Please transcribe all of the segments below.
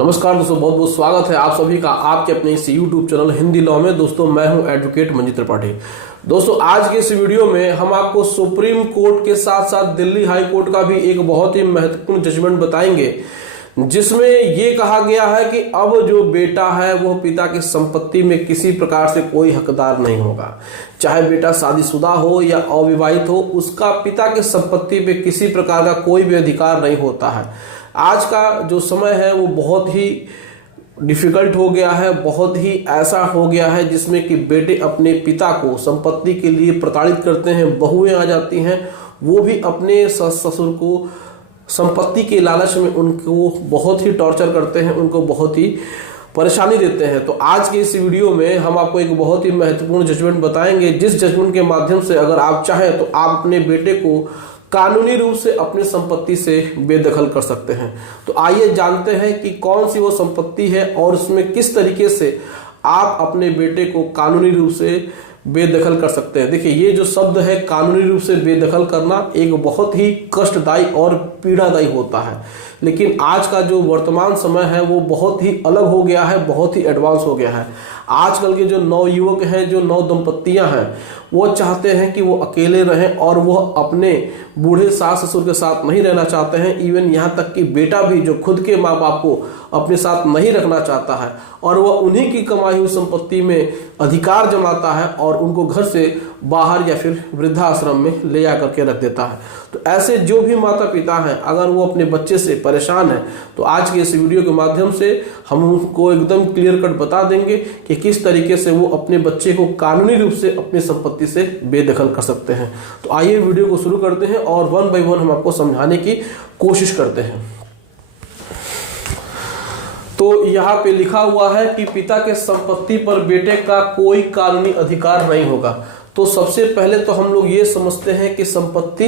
नमस्कार दोस्तों, बहुत बहुत स्वागत है आप सभी का आपके अपने इस YouTube चैनल हिंदी लॉ में। दोस्तों मैं हूं एडवोकेट मंजीत त्रिपाठी। दोस्तों आज के इस वीडियो में हम आपको सुप्रीम कोर्ट के साथ साथ दिल्ली हाई कोर्ट का भी एक बहुत ही महत्वपूर्ण जजमेंट बताएंगे, जिसमें ये कहा गया है कि अब जो बेटा है वो पिता की संपत्ति में किसी प्रकार से कोई हकदार नहीं होगा। चाहे बेटा शादीशुदा हो या अविवाहित हो, उसका पिता की संपत्ति पे किसी प्रकार का कोई भी अधिकार नहीं होता है। आज का जो समय है वो बहुत ही डिफिकल्ट हो गया है, बहुत ही ऐसा हो गया है जिसमें कि बेटे अपने पिता को संपत्ति के लिए प्रताड़ित करते हैं। बहुएं आ जाती हैं, वो भी अपने ससुर को संपत्ति के लालच में उनको बहुत ही टॉर्चर करते हैं, उनको बहुत ही परेशानी देते हैं। तो आज के इस वीडियो में हम आपको एक बहुत ही महत्वपूर्ण जजमेंट बताएंगे, जिस जजमेंट के माध्यम से अगर आप चाहें तो आप अपने बेटे को कानूनी रूप से अपनी संपत्ति से बेदखल कर सकते हैं। तो आइए जानते हैं कि कौन सी वो संपत्ति है और उसमें किस तरीके से आप अपने बेटे को कानूनी रूप से बेदखल कर सकते हैं। देखिए, ये जो शब्द है कानूनी रूप से बेदखल करना एक बहुत ही कष्टदायी और पीड़ादायी होता है, लेकिन आज का जो वर्तमान समय है वो बहुत ही अलग हो गया है, बहुत ही एडवांस हो गया है। आजकल के जो नवयुवक हैं, जो नव दंपत्तियां हैं, वो चाहते हैं कि वो अकेले रहें और वो अपने बूढ़े सास ससुर के साथ नहीं रहना चाहते हैं। इवन यहाँ तक कि बेटा भी जो खुद के माँ बाप को अपने साथ नहीं रखना चाहता है और वह उन्हीं की कमाई हुई संपत्ति में अधिकार जमाता है और उनको घर से बाहर या फिर वृद्धाश्रम में ले जा करके रख देता है। तो ऐसे जो भी माता पिता हैं, अगर वो अपने बच्चे से परेशान हैं, तो आज के इस वीडियो के माध्यम से हम उनको एकदम क्लियर कट बता देंगे कि किस तरीके से वो अपने बच्चे को कानूनी रूप से अपनी संपत्ति से बेदखल कर सकते हैं। तो आइए वीडियो को शुरू करते हैं और वन बाय वन हम आपको समझाने की कोशिश करते हैं। तो यहाँ पे लिखा हुआ है कि पिता के संपत्ति पर बेटे का कोई कानूनी अधिकार नहीं होगा। तो सबसे पहले तो हम लोग ये समझते हैं कि संपत्ति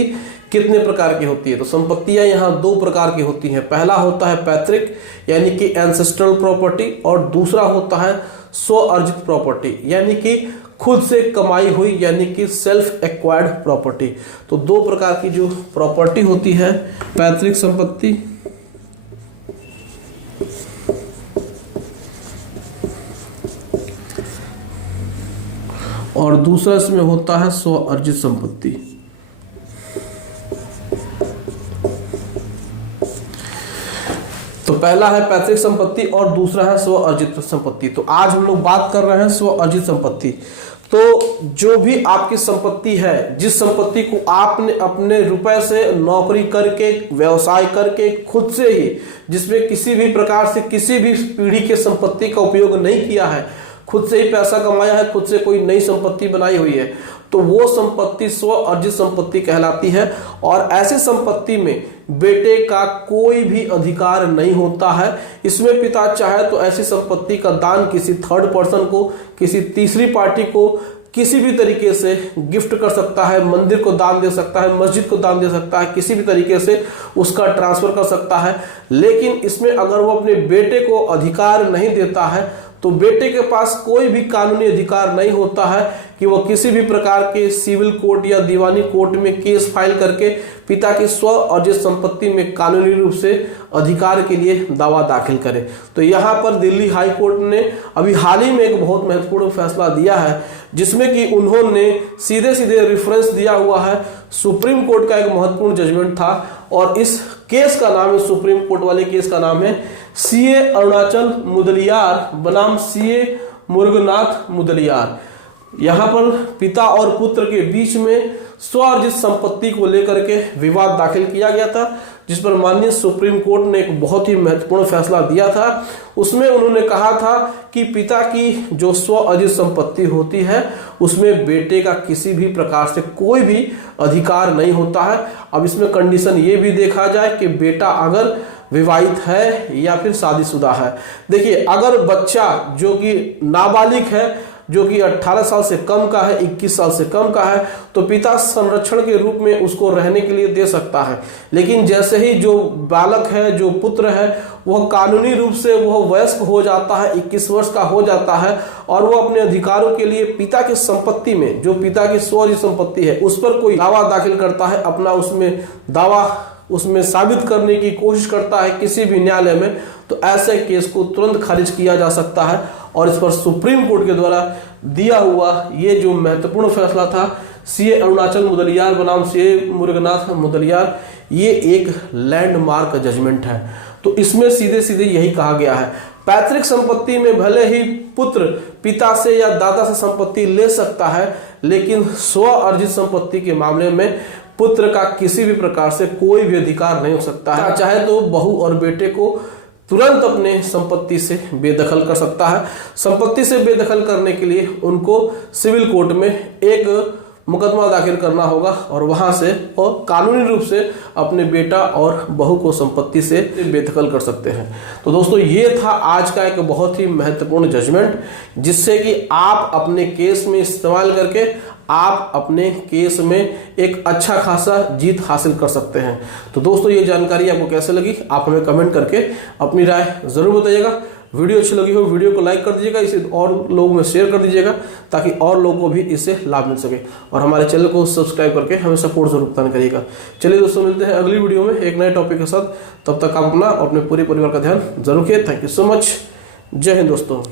कितने प्रकार की होती है। तो संपत्तियां यहाँ दो प्रकार की होती हैं। पहला होता है पैतृक यानी कि एंसेस्ट्रल प्रॉपर्टी, और दूसरा होता है स्व अर्जित प्रॉपर्टी यानी कि खुद से कमाई हुई यानी कि सेल्फ एक्वायर्ड प्रॉपर्टी। तो दो प्रकार की जो प्रॉपर्टी होती है, पैतृक संपत्ति और दूसरा इसमें होता है स्व अर्जित संपत्ति। तो पहला है पैतृक संपत्ति और दूसरा है स्व अर्जित संपत्ति। तो आज हम लोग बात कर रहे हैं स्व अर्जित संपत्ति। तो जो भी आपकी संपत्ति है, जिस संपत्ति को आपने अपने रुपए से नौकरी करके, व्यवसाय करके, खुद से ही, जिसमें किसी भी प्रकार से किसी भी पीढ़ी के संपत्ति का उपयोग नहीं किया है, खुद से ही पैसा कमाया है, खुद से कोई नई संपत्ति बनाई हुई है, तो वो संपत्ति स्व अर्जित संपत्ति कहलाती है। और ऐसी संपत्ति में बेटे का कोई भी अधिकार नहीं होता है। इसमें पिता चाहे तो ऐसी संपत्ति का दान किसी थर्ड पर्सन को, किसी तीसरी पार्टी को किसी भी तरीके से गिफ्ट कर सकता है, मंदिर को दान दे सकता है, मस्जिद को दान दे सकता है, किसी भी तरीके से उसका ट्रांसफर कर सकता है। लेकिन इसमें अगर वो अपने बेटे को अधिकार नहीं देता है तो बेटे के पास कोई भी कानूनी अधिकार नहीं होता है कि वो किसी भी प्रकार के सिविल कोर्ट या दीवानी कोर्ट में केस फाइल करके पिता की स्व अर्जित संपत्ति में कानूनी रूप से अधिकार के लिए दावा दाखिल करे। तो यहाँ पर दिल्ली हाई कोर्ट ने अभी हाल ही में एक बहुत महत्वपूर्ण फैसला दिया है, जिसमें कि उन्होंने सीधे सीधे रेफरेंस दिया हुआ है सुप्रीम कोर्ट का एक महत्वपूर्ण जजमेंट था, और इस केस का नाम है, सुप्रीम कोर्ट वाले केस का नाम है सीए अरुणाचल मुदलियार बनाम सीए मुरुगनाथ मुदलियार। यहाँ पर पिता और पुत्र के बीच में स्वअर्जित संपत्ति को लेकर के विवाद दाखिल किया गया था, जिस पर माननीय सुप्रीम कोर्ट ने एक बहुत ही महत्वपूर्ण फैसला दिया था। उसमें उन्होंने कहा था कि पिता की जो स्वअर्जित संपत्ति होती है उसमें बेटे का किसी भी प्रकार से कोई भी अधिकार नहीं होता है। अब इसमें कंडीशन ये भी देखा जाए कि बेटा अगर विवाहित है या फिर शादीशुदा है। देखिए, अगर बच्चा जो कि नाबालिग है, जो कि 18 साल से कम का है, 21 साल से कम का है, तो पिता संरक्षण के रूप में उसको रहने के लिए दे सकता है। लेकिन जैसे ही जो बालक है, जो पुत्र है, वह कानूनी रूप से वह वयस्क हो जाता है, 21 वर्ष का हो जाता है, और वह अपने अधिकारों के लिए पिता की संपत्ति में, जो पिता की स्वअर्जित संपत्ति है, उस पर कोई दावा दाखिल करता है, अपना उसमें दावा उसमें साबित करने की कोशिश करता है किसी भी न्यायालय में, तो ऐसे केस को तुरंत खारिज किया जा सकता है। और इस पर सुप्रीम कोर्ट के द्वारा दिया हुआ ये जो महत्वपूर्ण फैसला था, सीए अरुणाचल मुदलियार बनाम सीए मुरुगनाथ मुदलियार, ये एक लैंडमार्क जजमेंट है। तो इसमें सीधे सीधे यही कहा गया है, पैतृक संपत्ति में भले ही पुत्र पिता से या दादा से संपत्ति ले सकता है, लेकिन स्व अर्जित संपत्ति के मामले में पुत्र का किसी भी प्रकार से कोई भी अधिकार नहीं हो सकता है। चाहे तो बहू और बेटे को तुरंत अपने संपत्ति से बेदखल कर सकता है। संपत्ति से बेदखल करने के लिए उनको सिविल कोर्ट में एक मुकदमा दाखिल करना होगा और वहां से और कानूनी रूप से अपने बेटा और बहू को संपत्ति से बेदखल कर सकते हैं। तो दोस्तों, ये था आज का एक बहुत ही महत्वपूर्ण जजमेंट, जिससे कि आप अपने केस में इस्तेमाल करके आप अपने केस में एक अच्छा खासा जीत हासिल कर सकते हैं। तो दोस्तों, ये जानकारी आपको कैसे लगी, आप हमें कमेंट करके अपनी राय जरूर बताइएगा। वीडियो अच्छी लगी हो वीडियो को लाइक कर दीजिएगा, इसे और लोगों में शेयर कर दीजिएगा ताकि और लोगों को भी इससे लाभ मिल सके। और हमारे चैनल को सब्सक्राइब करके हमें सपोर्ट जरूर प्रदान करिएगा। चलिए दोस्तों, मिलते हैं अगली वीडियो में एक नए टॉपिक के साथ। तब तक आप अपना और अपने पूरे परिवार का ध्यान जरूर रखिए। Thank you so much. जय हिंद दोस्तों।